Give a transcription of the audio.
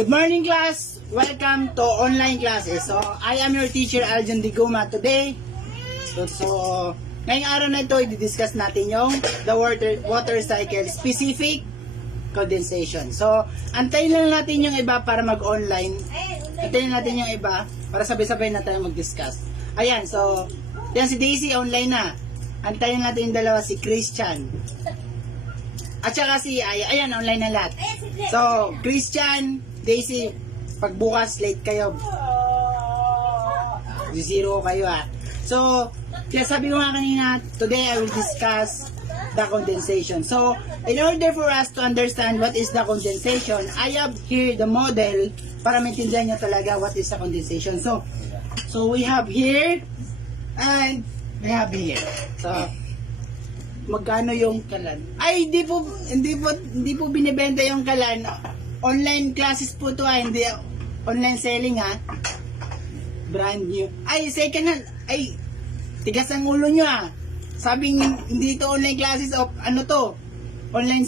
Good morning, class! Welcome to online classes. So, I am your teacher, Aljon Diguma. Today, ngayong araw na ito, i-discuss natin yung the water cycle specific condensation. So, antayin lang natin yung iba para mag-online. Antayin natin yung iba para sabay-sabay na tayo mag-discuss. Ayan, so, yan si Daisy, online na. Antayin natin yung dalawa, si Christian. At saka si Aya. Ayan, online na lahat. So, Christian, Daisy, pagbukas late kayo. Zero kayo So, kaya sabi ko nga kanina, today I will discuss the condensation. So, in order for us to understand what is the condensation, I have here the model para maintindihan nyo talaga what is the condensation. So we have here and we have here. So, magkano yung kalan? Ay, hindi po binibenta yung kalan. Online classes po to hindi online selling Brand new. Ay, second hand. Ay, tigas ang ulo nyo Sabing hindi to online classes of ano to? Online